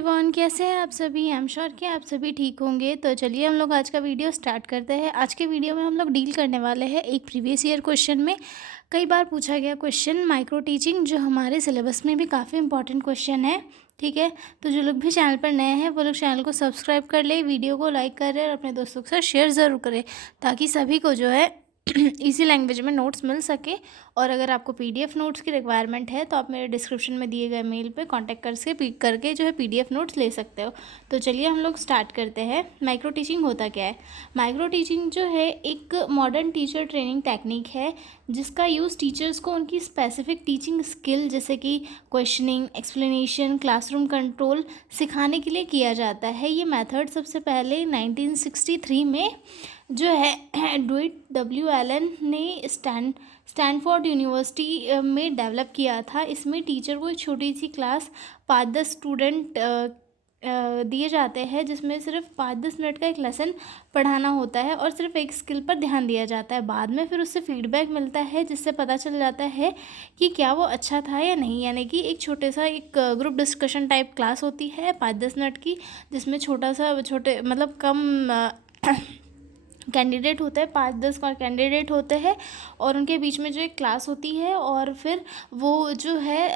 Everyone, कैसे हैं आप सभी। आई एम श्योर कि आप सभी ठीक होंगे। तो चलिए हम लोग आज का वीडियो स्टार्ट करते हैं। आज के वीडियो में हम लोग डील करने वाले हैं एक प्रीवियस ईयर क्वेश्चन में कई बार पूछा गया क्वेश्चन माइक्रो टीचिंग, जो हमारे सिलेबस में भी काफ़ी इंपॉर्टेंट क्वेश्चन है। ठीक है, तो जो लोग भी चैनल पर नए हैं वो लोग चैनल को सब्सक्राइब कर ले, वीडियो को लाइक करें और अपने दोस्तों के साथ शेयर ज़रूर करें, ताकि सभी को जो है इसी लैंग्वेज में नोट्स मिल सके। और अगर आपको पीडीएफ नोट्स की रिक्वायरमेंट है तो आप मेरे डिस्क्रिप्शन में दिए गए मेल पे कांटेक्ट करके जो है पीडीएफ नोट्स ले सकते हो। तो चलिए हम लोग स्टार्ट करते हैं। माइक्रो टीचिंग होता क्या है। माइक्रो टीचिंग जो है एक मॉडर्न टीचर ट्रेनिंग टेक्निक है, जिसका यूज़ टीचर्स को उनकी स्पेसिफिक टीचिंग स्किल जैसे कि क्वेश्चनिंग, एक्सप्लेनेशन, क्लासरूम कंट्रोल सिखाने के लिए किया जाता है। ये मेथड सबसे पहले 1963 में जो है ड्यूइट डब्ल्यू एलन ने स्टैनफोर्ड यूनिवर्सिटी में डेवलप किया था। इसमें टीचर को एक छोटी सी क्लास 5-10 स्टूडेंट दिए जाते हैं, जिसमें सिर्फ 5-10 मिनट का एक लेसन पढ़ाना होता है और सिर्फ एक स्किल पर ध्यान दिया जाता है। बाद में फिर उससे फीडबैक मिलता है, जिससे पता चल जाता है कि क्या वो अच्छा था या नहीं। यानी कि एक एक ग्रुप डिस्कशन टाइप क्लास होती है 5-10 मिनट की, जिसमें छोटे मतलब कम कैंडिडेट होते हैं, 5-10 कैंडिडेट होते हैं और उनके बीच में जो एक क्लास होती है, और फिर वो जो है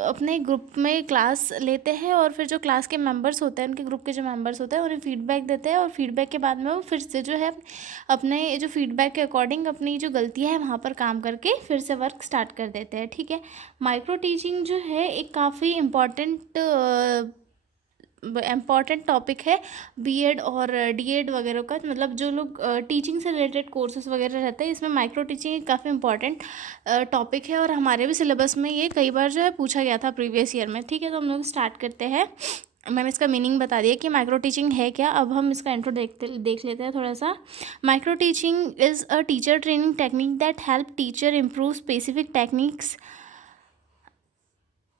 अपने ग्रुप में क्लास लेते हैं और फिर जो क्लास के मेंबर्स होते हैं, उनके ग्रुप के जो मेंबर्स होते हैं उन्हें फीडबैक देते हैं। और फीडबैक के बाद में वो फिर से जो है अपने जो फीडबैक के अकॉर्डिंग अपनी जो गलतियाँ है वहाँ पर काम करके फिर से वर्क स्टार्ट कर देते हैं। ठीक है, माइक्रो टीचिंग जो है एक काफ़ी इम्पॉर्टेंट टॉपिक है बीएड और डीएड वगैरह का। मतलब जो लोग टीचिंग से रिलेटेड कोर्सेज वगैरह रहते हैं, इसमें माइक्रो टीचिंग एक काफ़ी इंपॉर्टेंट टॉपिक है और हमारे भी सिलेबस में ये कई बार जो है पूछा गया था प्रीवियस ईयर में। ठीक है, तो हम लोग स्टार्ट करते हैं। मैंने इसका मीनिंग बता दिया कि माइक्रो टीचिंग है क्या। अब हम इसका इंट्रो देख लेते हैं थोड़ा सा। Micro teaching is a teacher training technique that help teacher improve specific techniques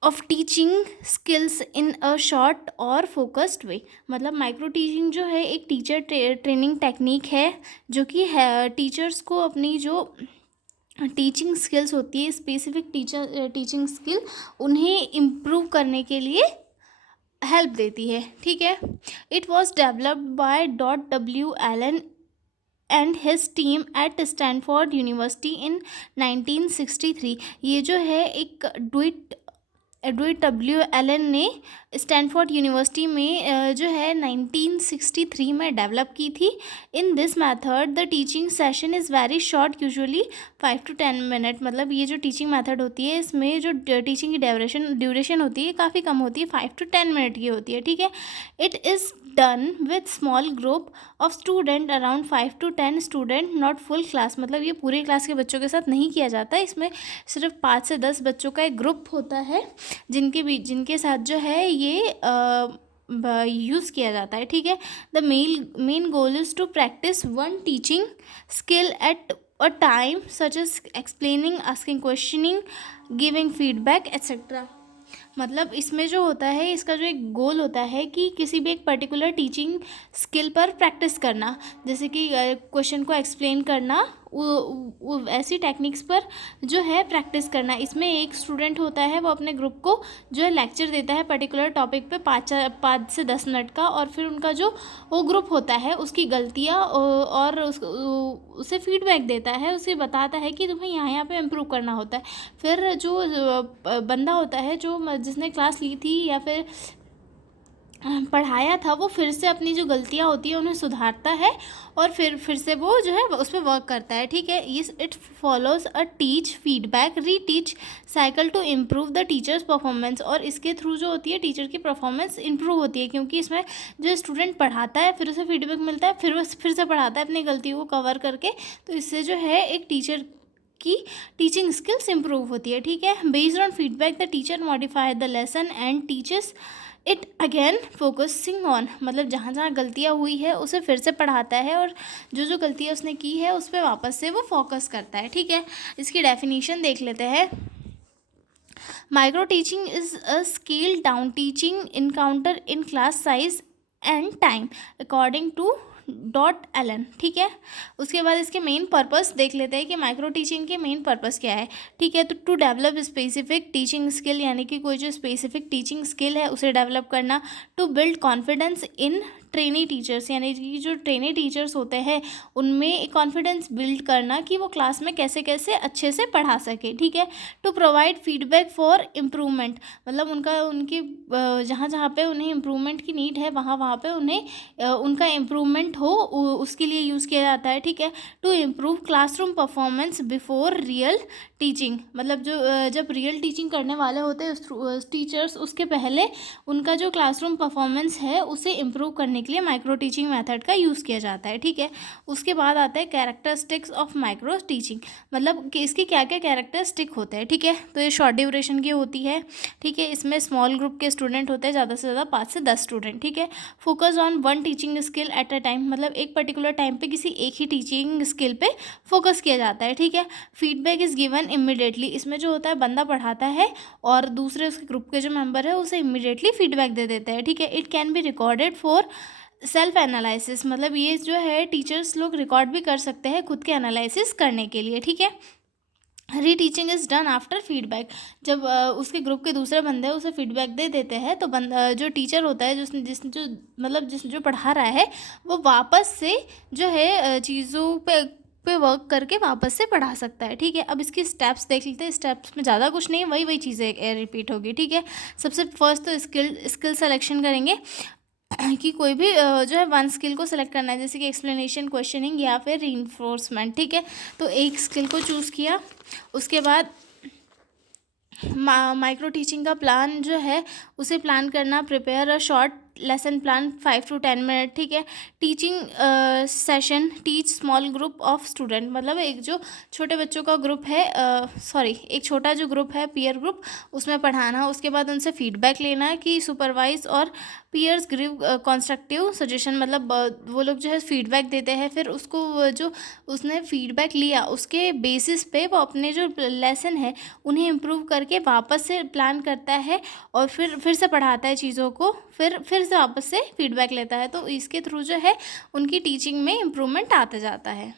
of teaching skills in a short और फोकस्ड वे। मतलब माइक्रो टीचिंग जो है एक टीचर ट्रेनिंग टेक्निक है, जो कि है टीचर्स को अपनी जो टीचिंग स्किल्स होती है, स्पेसिफिक टीचिंग स्किल, उन्हें इम्प्रूव करने के लिए हेल्प देती है। ठीक है, it was developed by dot W Allen and his team at Stanford University in 1963। ये जो है एक एडवर्ड डब्ल्यू एलन ने स्टैनफोर्ड यूनिवर्सिटी में जो है 1963 में डेवलप की थी। In this method the teaching session is very short, usually 5 to 10 minute. मतलब ये जो टीचिंग मेथड होती है, इसमें जो टीचिंग की ड्यूरेशन होती है काफ़ी कम होती है, 5 to 10 मिनट की होती है। ठीक है, it is done with small group of student around 5 to 10 student, not full class. मतलब ये पूरे क्लास के बच्चों के साथ नहीं किया जाता, इसमें सिर्फ 5 से 10 बच्चों का एक ग्रुप होता है, जिनके साथ जो है ये यूज़ किया जाता है। ठीक है, the main goal is to practise one teaching skill at a time, such as explaining, asking questioning, giving feedback et cetera. मतलब इसमें जो होता है, इसका जो एक गोल होता है कि किसी भी एक पर्टिकुलर टीचिंग स्किल पर प्रैक्टिस करना, जैसे कि क्वेश्चन को एक्सप्लेन करना, वो ऐसी टेक्निक्स पर जो है प्रैक्टिस करना। इसमें एक स्टूडेंट होता है, वो अपने ग्रुप को जो है लेक्चर देता है पर्टिकुलर टॉपिक पे 5 से 10 मिनट का, और फिर उनका जो वो ग्रुप होता है उसकी गलतियाँ और उसे फीडबैक देता है, उसे बताता है कि तुम्हें यहाँ पे इम्प्रूव करना होता है। फिर जो बंदा होता है जो जिसने क्लास ली थी या फिर पढ़ाया था, वो फिर से अपनी जो गलतियाँ होती हैं उन्हें सुधारता है और फिर से वो जो है उस पर वर्क करता है। ठीक है, it follows a teach feedback reteach cycle to improve the teacher's performance. और इसके थ्रू जो होती है टीचर की परफॉर्मेंस इम्प्रूव होती है, क्योंकि इसमें जो स्टूडेंट पढ़ाता है फिर उसे फीडबैक मिलता है, फिर वो फिर से पढ़ाता है अपनी गलतियों को कवर करके। तो इससे जो है एक टीचर की टीचिंग स्किल्स इम्प्रूव होती है। ठीक है, based on feedback the teacher modify the lesson and teachers it again focusing on. मतलब जहाँ जहाँ गलतियाँ हुई है उसे फिर से पढ़ाता है और जो गलतियाँ उसने की है उस पर वापस से वो फोकस करता है। ठीक है, इसकी डेफिनेशन देख लेते हैं। Micro teaching is a scale down teaching encounter in class size and time according to ln, ठीक है। उसके बाद इसके मेन पर्पस देख लेते हैं कि माइक्रो टीचिंग के मेन पर्पस क्या है, ठीक है। तो to develop specific teaching skill, यानी कि कोई जो स्पेसिफिक टीचिंग स्किल है उसे डेवलप करना। To build confidence in trainee teachers, यानी कि जो ट्रेनी टीचर्स होते हैं उनमें एक कॉन्फिडेंस बिल्ड करना कि वो क्लास में कैसे कैसे अच्छे से पढ़ा सके, ठीक है। To provide feedback for improvement, मतलब उनकी जहाँ जहाँ पे उन्हें इम्प्रूवमेंट की नीड है वहाँ वहाँ पे उन्हें उनका इम्प्रूवमेंट हो उसके लिए यूज़ किया जाता है, ठीक है। To improve classroom performance before real teaching, मतलब जब रियल टीचिंग करने वाले होते हैं टीचर्स, उसके पहले उनका जो क्लासरूम परफॉर्मेंस है उसे इम्प्रूव करने के लिए माइक्रो टीचिंग मेथड का यूज़ किया जाता है, ठीक है। उसके बाद आता है कैरेक्टरिस्टिक्स ऑफ माइक्रो टीचिंग, मतलब कि इसके क्या क्या कैरेक्टरिस्टिक होते हैं, ठीक है। तो ये शॉर्ट ड्यूरेशन की होती है, ठीक है। इसमें स्मॉल ग्रुप के स्टूडेंट होते हैं, ज़्यादा से ज़्यादा 5 से 10 स्टूडेंट, ठीक है। Focus on one teaching skill at a time, मतलब एक पर्टिकुलर टाइम पे किसी एक ही टीचिंग स्किल पे फोकस किया जाता है, ठीक है। फीडबैक इज़ गिवन इमीडिएटली, इसमें जो होता है बंदा पढ़ाता है और दूसरे उसके ग्रुप के जो मेंबर है उसे इमीडिएटली फीडबैक दे देते हैं, ठीक है। It can be recorded for self analysis, मतलब ये जो है टीचर्स लोग रिकॉर्ड भी कर सकते हैं खुद के एनालिसिस करने के लिए, ठीक है। री teaching is done after feedback, जब उसके ग्रुप के दूसरे बंदे उसे फीडबैक दे देते हैं तो बंदा जो टीचर होता है जिस जो पढ़ा रहा है वो वापस से जो है चीज़ों पे वर्क करके वापस से पढ़ा सकता है, ठीक है। अब इसकी स्टेप्स देख लेते हैं। स्टेप्स में ज़्यादा कुछ नहीं है, वही चीज़ें रिपीट होगी, ठीक है। सबसे फर्स्ट तो स्किल सेलेक्शन करेंगे कि कोई भी जो है वन स्किल को सेलेक्ट करना है, जैसे कि एक्सप्लेनेशन, क्वेश्चनिंग या फिर रीइंफोर्समेंट, ठीक है। तो एक स्किल को चूज़ किया। उसके बाद माइक्रो टीचिंग का प्लान जो है उसे प्लान करना, prepare a short lesson plan 5 to 10 minute, ठीक है। Teaching session, teach small group of student, मतलब एक जो छोटे बच्चों का ग्रुप है, एक छोटा जो ग्रुप है पीयर ग्रुप, उसमें पढ़ाना। उसके बाद उनसे फीडबैक लेना कि सुपरवाइज और पीयर्स गिव कंस्ट्रक्टिव सजेशन, मतलब वो लोग जो है फीडबैक देते हैं, फिर उसको जो उसने फीडबैक लिया उसके बेसिस पे वो अपने जो लेसन है उन्हें इम्प्रूव करके वापस से प्लान करता है और फिर से पढ़ाता है चीज़ों को, फिर से वापस से फीडबैक लेता है। तो इसके थ्रू जो है उनकी टीचिंग में इम्प्रूवमेंट आता जाता है।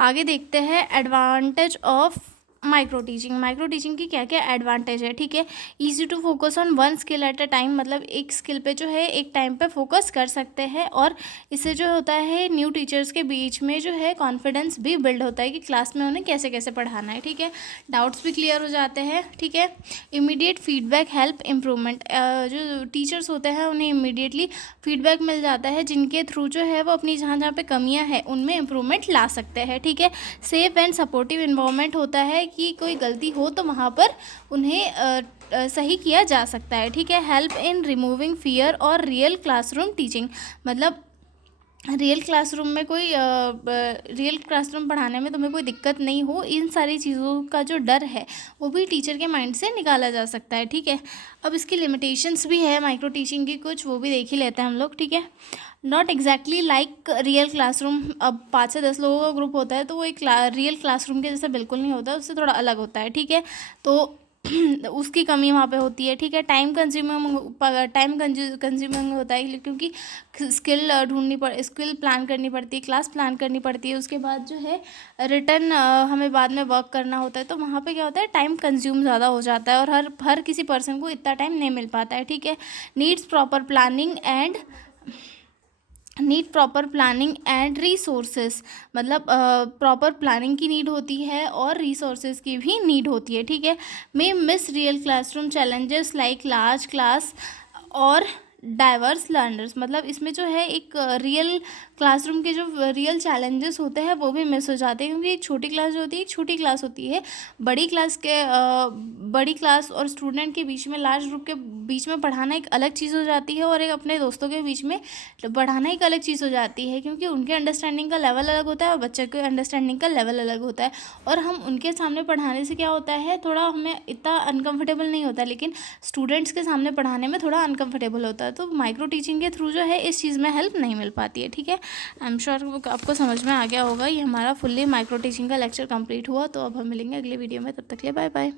आगे देखते हैं एडवांटेज ऑफ माइक्रो टीचिंग की क्या क्या एडवांटेज है, ठीक है। Easy to focus on one skill at a time, मतलब एक स्किल पे जो है एक टाइम पे फोकस कर सकते हैं और इससे जो होता है न्यू टीचर्स के बीच में जो है कॉन्फिडेंस भी बिल्ड होता है कि क्लास में उन्हें कैसे कैसे पढ़ाना है, ठीक है। डाउट्स भी क्लियर हो जाते हैं, ठीक है। इमीडिएट फीडबैक हेल्प इम्प्रूवमेंट, जो टीचर्स होते हैं उन्हें इमीडिएटली फीडबैक मिल जाता है जिनके थ्रू जो है वो अपनी जहाँ जहाँ पे कमियाँ हैं उनमें इम्प्रूवमेंट ला सकते हैं, ठीक है। सेफ एंड सपोर्टिव इन्वायरमेंट होता है कि कोई गलती हो तो वहाँ पर उन्हें सही किया जा सकता है, ठीक है। हेल्प इन रिमूविंग फियर और रियल क्लासरूम टीचिंग, मतलब रियल क्लासरूम पढ़ाने में तुम्हें कोई दिक्कत नहीं हो, इन सारी चीज़ों का जो डर है वो भी टीचर के माइंड से निकाला जा सकता है, ठीक है। अब इसकी लिमिटेशंस भी है माइक्रो टीचिंग की कुछ, वो भी देख ही लेते हैं हम लोग, ठीक है। Not exactly like real classroom, अब 5 से 10 लोगों का ग्रुप होता है तो वो एक रियल क्लासरूम के जैसा बिल्कुल नहीं होता, उससे थोड़ा अलग होता है, ठीक है। तो उसकी कमी वहाँ पे होती है, ठीक है। टाइम कंज्यूमिंग होता है क्योंकि स्किल प्लान करनी पड़ती है, क्लास प्लान करनी पड़ती है, उसके बाद जो है रिटर्न हमें बाद में वर्क करना होता है, तो वहाँ पे क्या होता है टाइम कंज्यूम ज़्यादा हो जाता है और हर किसी पर्सन को इतना टाइम नहीं मिल पाता है, ठीक है। Needs proper planning and resources, मतलब प्रॉपर प्लानिंग की नीड होती है और रिसोर्सेज की भी नीड होती है, ठीक है। May miss real classroom challenges like large class और डाइवर्स लर्नर्स, मतलब इसमें जो है एक रियल क्लासरूम के जो रियल चैलेंजेस होते हैं वो भी मिस हो जाते हैं, क्योंकि एक छोटी क्लास जो होती है एक छोटी क्लास होती है, बड़ी क्लास और स्टूडेंट के बीच में, लार्ज ग्रुप के बीच में पढ़ाना एक अलग चीज़ हो जाती है और एक अपने दोस्तों के बीच में पढ़ाना एक अलग चीज़ हो जाती है, क्योंकि उनके अंडरस्टैंडिंग का लेवल अलग होता है और बच्चे के अंडरस्टैंडिंग का लेवल अलग होता है, और हम उनके सामने पढ़ाने से क्या होता है थोड़ा हमें इतना अनकम्फर्टेबल नहीं होता, लेकिन स्टूडेंट्स के सामने पढ़ाने में थोड़ा अनकम्फर्टेबल होता है। तो माइक्रो टीचिंग के थ्रू जो है इस चीज़ में हेल्प नहीं मिल पाती है, ठीक है। आई एम श्योर आपको समझ में आ गया होगा। ये हमारा फुल्ली माइक्रो टीचिंग का लेक्चर कंप्लीट हुआ, तो अब हम मिलेंगे अगले वीडियो में, तब तक के लिए बाय बाय।